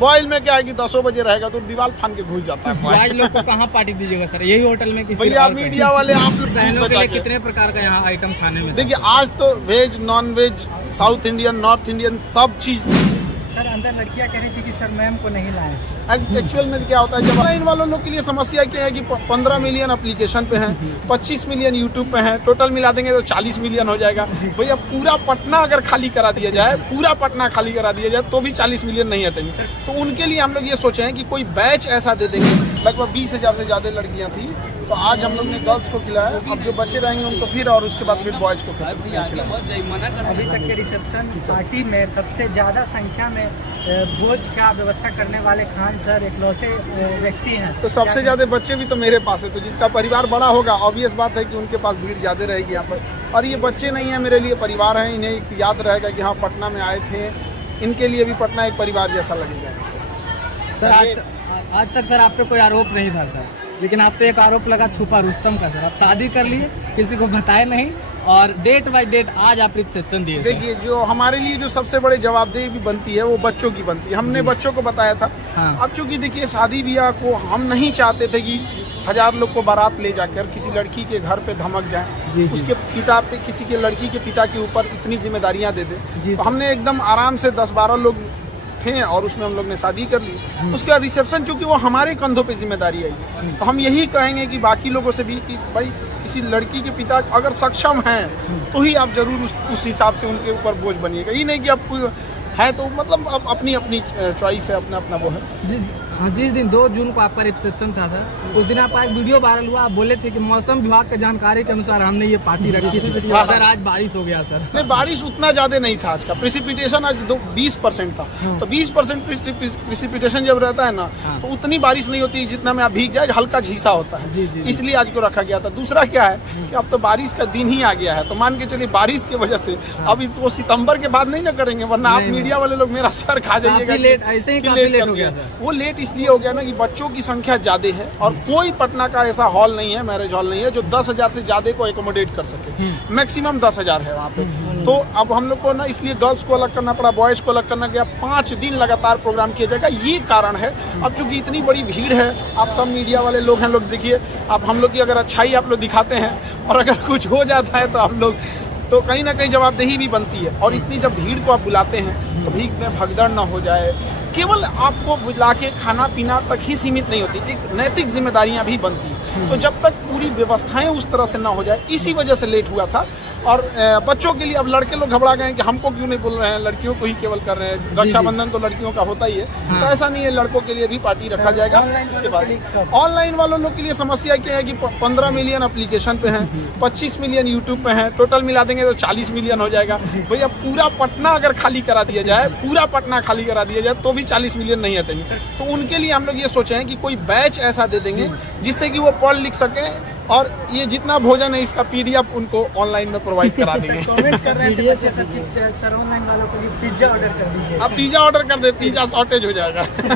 Mobile में क्या है कि 10 बजे रहेगा तो दीवार फान के घुस जाता है। आज लोग को कहाँ पार्टी दीजिएगा सर, यही होटल में कि फिर भैया और कहीं? मीडिया वाले आप लोग बहनों के लिए कितने प्रकार का यहाँ आइटम खाने में? देखिए आज तो veg non veg South Indian North Indian सब चीज। सर अंदर लड़कियां कह रही थी कि सर मैम को नहीं लाए। एक्चुअल में क्या होता है जब ऑनलाइन वालों लोग के लिए समस्या क्या है कि 15 मिलियन एप्लीकेशन पे हैं, 25 मिलियन यूट्यूब पे हैं, टोटल मिला देंगे तो 40 मिलियन हो जाएगा। भैया पूरा पटना अगर खाली करा दिया जाए, पूरा पटना खाली करा दिया जाए तो भी 40 मिलियन नहीं हटेंगे। तो उनके लिए हम लोग ये सोचे हैं कि कोई बैच ऐसा दे देंगे। लगभग 20,000 से ज़्यादा लड़कियाँ थी, तो आज हम लोग ने गर्ल्स को खिलाया, अब जो बच्चे रहेंगे उनको फिर, और उसके बाद फिर बॉयज़ को खिलाया। अभी तक के रिसेप्शन पार्टी में सबसे ज़्यादा संख्या में भोज का व्यवस्था करने वाले खान सर इकलौते व्यक्ति हैं। तो सबसे ज़्यादा बच्चे भी तो मेरे पास है, तो जिसका परिवार बड़ा होगा ऑब्वियस बात है कि उनके पास भीड़ ज़्यादा रहेगी यहाँ पर। और ये बच्चे नहीं हैं मेरे लिए, परिवार हैं, इन्हें एक याद रहेगा कि हाँ पटना में आए थे, इनके लिए भी पटना एक परिवार जैसा लगेगा। सर आज तक सर आप पे कोई आरोप नहीं था सर, लेकिन आप पे एक आरोप लगा छुपा रुस्तम का सर। आप शादी कर लिए, किसी को बताए नहीं, और डेट बाय डेट आज आप रिसेप्शन दिए। देखिए जो हमारे लिए जो सबसे बड़े जवाबदेही भी बनती है वो बच्चों की बनती है। हमने बच्चों को बताया था। हाँ। अब चूंकि देखिए शादी ब्याह को हम नहीं चाहते थे कि 1000 लोग को बारात ले जाकर किसी लड़की के घर पे धमक जाए, उसके पिता पे, किसी के लड़की के पिता के ऊपर इतनी जिम्मेदारियां दे दे। तो हमने एकदम आराम से 10-12 लोग थे और उसमें हम लोग ने शादी कर ली। उसके बाद रिसेप्शन चूंकि वो हमारे कंधों पे जिम्मेदारी आई, तो हम यही कहेंगे कि बाकी लोगों से भी कि भाई किसी लड़की के पिता अगर सक्षम हैं तो ही आप जरूर उस हिसाब से उनके ऊपर बोझ बनिएगा। ये नहीं कि आप कोई है तो मतलब अब अपनी अपनी चॉइस है, अपना अपना वो है। जिस दिन 2 जून को आपका रिसेप्शन था सर, उस दिन आपका एक वीडियो वायरल हुआ, आप बोले थे कि मौसम विभाग की जानकारी के अनुसार हमने ये पार्टी रखी थी। सर आज बारिश हो गया सर। नहीं बारिश उतना ज्यादा नहीं था आज का, प्रेसिपिटेशन आज 20% था। तो 20% प्रेसिपिटेशन जब रहता है ना तो उतनी बारिश नहीं होती जितना में आप भीग जाए, हल्का झीसा होता है। इसलिए आज को रखा गया था। दूसरा क्या है कि अब तो बारिश का दिन ही आ गया है, तो मान के चलिए बारिश की वजह से अब वो सितंबर के बाद नहीं ना करेंगे, वरना आप मीडिया वाले लोग मेरा सर खा जाइएगा। ऐसे ही काफी लेट हो गया सर। वो लेट इसलिए हो गया ना कि बच्चों की संख्या ज्यादा है और कोई पटना का ऐसा हॉल नहीं है, मैरिज हॉल नहीं है जो 10,000 से ज्यादा को एकोमोडेट कर सके। मैक्सिमम 10,000 है वहाँ पे। तो अब हम लोग को ना इसलिए गर्ल्स को अलग करना पड़ा, बॉयज को अलग करना गया। 5 दिन लगातार प्रोग्राम किया जाएगा, ये कारण है। अब चूंकि इतनी बड़ी भीड़ है, आप सब मीडिया वाले लोग हैं, लोग देखिए अब हम लोग की अगर अच्छाई आप लोग दिखाते हैं और अगर कुछ हो जाता है तो आप लोग तो कहीं ना कहीं जवाबदेही भी बनती है। और इतनी जब भीड़ को आप बुलाते हैं तो भीड़ में भगदड़ ना हो जाए। केवल आपको बुला के खाना पीना तक ही सीमित नहीं होती, एक नैतिक जिम्मेदारियां भी बनती हैं। तो जब तक पूरी व्यवस्थाएं उस तरह से ना हो जाए, इसी वजह से लेट हुआ था। और बच्चों के लिए अब लड़के लोग घबरा गए कि हमको क्यों नहीं बोल रहे हैं, लड़कियों को ही केवल कर रहे हैं। रक्षाबंधन तो लड़कियों का होता ही है। तो ऐसा नहीं है, लड़कों के लिए भी पार्टी रखा जाएगा। इसके बाद ऑनलाइन वालों लोग के लिए समस्या क्या है कि 15 मिलियन एप्लीकेशन पे हैं, 25 मिलियन यूट्यूब पे हैं, टोटल मिला देंगे तो 40 मिलियन हो जाएगा। भैया पूरा पटना अगर खाली करा दिया जाए, पूरा पटना खाली करा दिया जाए तो भी 40 मिलियन नहीं हटेंगे। तो उनके लिए हम लोग ये सोचे हैं कि कोई बैच ऐसा दे देंगे जिससे कि वो पढ़ लिख सकें, और ये जितना भोजन है इसका PDF उनको ऑनलाइन में प्रोवाइड करा देंगे। कमेंट कर रहे थे बच्चे सर कि सर ऑनलाइन वालों के लिए पिज्जा ऑर्डर कर दीजिए। अब पिज्जा ऑर्डर कर दे, पिज्जा शॉर्टेज हो जाएगा। सर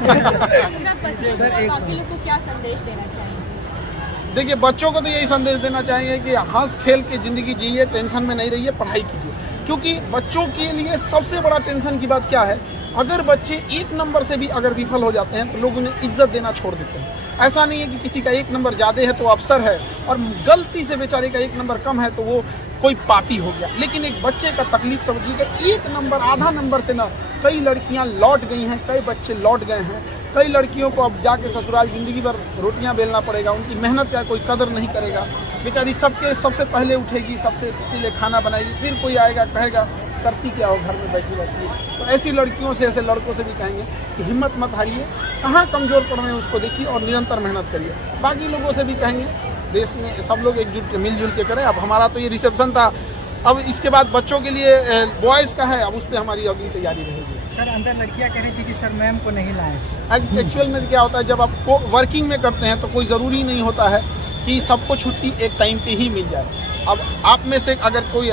बाकी लोग को क्या संदेश देना चाहिए? देखिए बच्चों को तो यही संदेश देना चाहिए कि हंस खेल के जिंदगी जिए, टेंशन में नहीं रहिए, पढ़ाई कीजिए। क्योंकि बच्चों के लिए सबसे बड़ा टेंशन की बात क्या है, अगर बच्चे 1 नंबर से भी अगर विफल हो जाते हैं तो लोग उन्हें इज्जत देना छोड़ देते हैं। ऐसा नहीं है कि किसी का 1 नंबर ज़्यादा है तो अफसर है, और गलती से बेचारे का 1 नंबर कम है तो वो कोई पापी हो गया। लेकिन एक बच्चे का तकलीफ समझिएगा, 1 नंबर आधा नंबर से ना कई लड़कियां लौट गई हैं, कई बच्चे लौट गए हैं। कई लड़कियों को अब जाके ससुराल जिंदगी भर रोटियां बेलना पड़ेगा, उनकी मेहनत का कोई कदर नहीं करेगा। बेचारी सबसे पहले उठेगी, सबसे पहले खाना बनाएगी, फिर कोई आएगा कहेगा करती क्या हो, घर में बैठी रहती है। तो ऐसी लड़कियों से, ऐसे लड़कों से भी कहेंगे कि हिम्मत मत हारिए, कहाँ कमज़ोर पड़ रहे हैं उसको देखिए और निरंतर मेहनत करिए। बाकी लोगों से भी कहेंगे देश में सब लोग एकजुट मिलजुल के करें। अब हमारा तो ये रिसेप्शन था, अब इसके बाद बच्चों के लिए बॉयज़ का है, अब उस पर हमारी अगली तैयारी रहेगी। सर अंदर लड़कियां कह रही थी कि सर मैम को नहीं लाए। एक्चुअल में क्या होता है जब आप वर्किंग में करते हैं तो कोई ज़रूरी नहीं होता है कि सबको छुट्टी एक टाइम पे ही मिल जाए। अब आप में से अगर कोई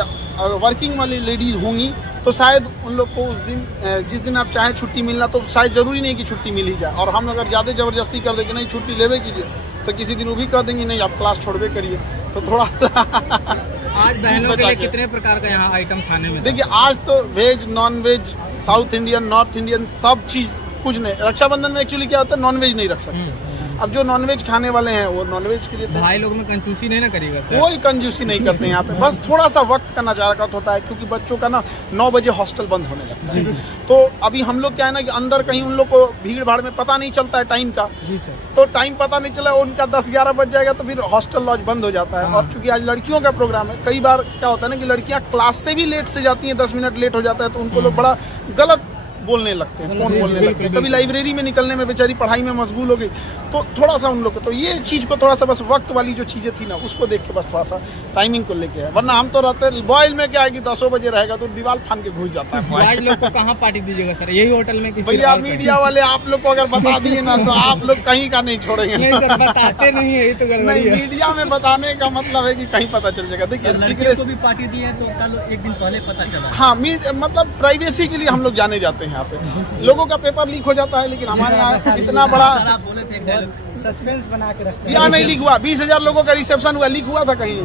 वर्किंग वाली लेडीज होंगी तो शायद उन लोग को उस दिन, जिस दिन आप चाहें छुट्टी मिलना, तो शायद ज़रूरी नहीं कि छुट्टी मिल ही जाए। और हम अगर ज़्यादा ज़बरदस्ती कर दें कि नहीं छुट्टी लेवे कीजिए, तो किसी दिन वो भी कह देंगे नहीं आप क्लास छोड़वे करिए। तो थोड़ा आज बहनों के लिए कितने प्रकार का यहाँ आइटम खाने में? देखिए आज तो veg non veg South Indian North Indian सब चीज़ कुछ नहीं, रक्षाबंधन में एक्चुअली क्या होता है, नॉनवेज नहीं रख सकते। अब जो नॉनवेज खाने वाले हैं वो नॉनवेज के लिए भाई लोग में कंजूसी नहीं ना करिएगा सर। कोई कंजूसी नहीं करते यहाँ पे, बस थोड़ा सा वक्त का नजाकत होता है, क्योंकि बच्चों का ना 9 बजे हॉस्टल बंद होने लगता है। तो अभी हम लोग क्या है ना कि अंदर कहीं उन लोग को भीड़ भाड़ में पता नहीं चलता है टाइम का। जी सर। तो टाइम पता नहीं चला, उनका 10-11 बज जाएगा तो फिर हॉस्टल लॉज बंद हो जाता है। और चूंकि आज लड़कियों का प्रोग्राम है, कई बार क्या होता है ना कि लड़कियां क्लास से भी लेट से जाती हैं, 10 मिनट लेट हो जाता है तो उनको लोग बड़ा गलत बोलने लगते हैं, कौन बोलने लगते हैं। कभी लाइब्रेरी में निकलने में बेचारी पढ़ाई में मशगूल हो गई, तो थोड़ा सा उन लोग को तो ये चीज को थोड़ा सा बस वक्त वाली जो चीजें थी ना उसको देख के बस थोड़ा सा टाइमिंग को लेके है। वरना हम तो रहते बॉयल में क्या है कि 10 बजे रहेगा तो दीवार फान के घुस जाता है। आज लोग को कहाँ पार्टी दीजिएगा सर, यही होटल में कि फिर भैया और कहीं? मीडिया वाले आप लोग को अगर बता दिए ना तो आप लोग कहीं का नहीं छोड़ेंगे। नहीं सर, बताते नहीं है, यही तो गड़बड़ी नहीं, है। मीडिया में बताने का मतलब है कि कहीं पता चल जाएगा। देखिए सीक्रेट को भी पार्टी दी है तो कल एक दिन पहले पता चला। हाँ, मतलब प्राइवेसी के लिए हम लोग जाने जाते हैं यहाँ पे। लोगों का पेपर लीक हो जाता है, लेकिन हमारे यहाँ इतना बड़ा आप बोले थे सस्पेंस बना के रखते हैं। यहाँ नहीं लीक हुआ। 20,000 लोगों का रिसेप्शन हुआ, लीक हुआ था कहीं?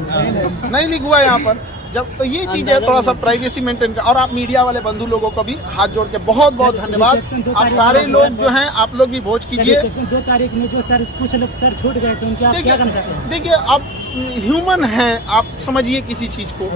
नहीं लीक हुआ यहाँ पर। जब तो ये चीज है थोड़ा सा प्राइवेसी मेंटेन कर। और आप मीडिया वाले बंधु लोगों को भी हाथ जोड़ के बहुत बहुत धन्यवाद। आप सारे लोग जो हैं आप लोग भी भोज कीजिए। 2 तारीख में जो सर कुछ लोग सर छूट गए थे उनके आप क्या करना चाहते हैं? देखिए आप ह्यूमन हैं, आप समझिए किसी चीज को।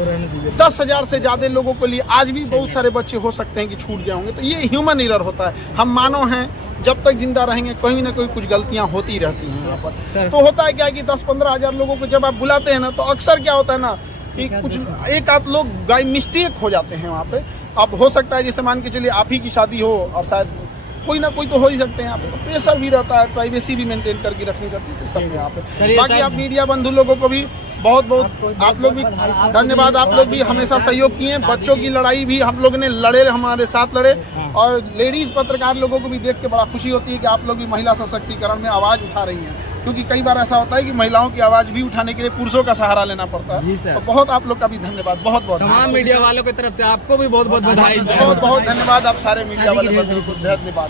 10,000 से ज्यादा लोगों के लिए आज भी बहुत सारे बच्चे हो सकते हैं कि छूट गए होंगे, तो ये ह्यूमन एरर होता है। हम मानव हैं, जब तक जिंदा रहेंगे कोई ना कोई कुछ गलतियां होती रहती हैं यहाँ पर। तो होता है क्या कि 10-15 हजार लोगों को जब आप बुलाते हैं ना तो अक्सर क्या होता है ना कि कुछ एक आध लोग बाई मिस्टेक हो जाते हैं वहाँ पे। अब हो सकता है जैसे मान के चलिए आप ही की शादी हो और शायद कोई ना कोई तो हो ही सकते हैं यहाँ पे, तो प्रेशर भी रहता है, प्राइवेसी भी मेंटेन करके रखनी रहती है, तो सब यहाँ पे। बाकी आप मीडिया बंधु लोगों को भी बहुत बहुत आप लोग भी धन्यवाद। आप लोग भी हमेशा सहयोग किए। बच्चों की लड़ाई भी हम लोग ने लड़े, हमारे साथ लड़े। और लेडीज पत्रकार लोगों को भी देख के बड़ा खुशी होती है कि आप लोग भी महिला सशक्तिकरण में आवाज उठा रही हैं, क्योंकि कई बार ऐसा होता है कि महिलाओं की आवाज भी उठाने के लिए पुरुषों का सहारा लेना पड़ता है। तो बहुत आप लोग का भी धन्यवाद, बहुत बहुत तमाम मीडिया वालों की तरफ से आपको भी बहुत बहुत बधाई। बहुत बहुत धन्यवाद। आप सारे मीडिया वाले बंधुओं को धन्यवाद।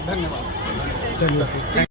चलिए।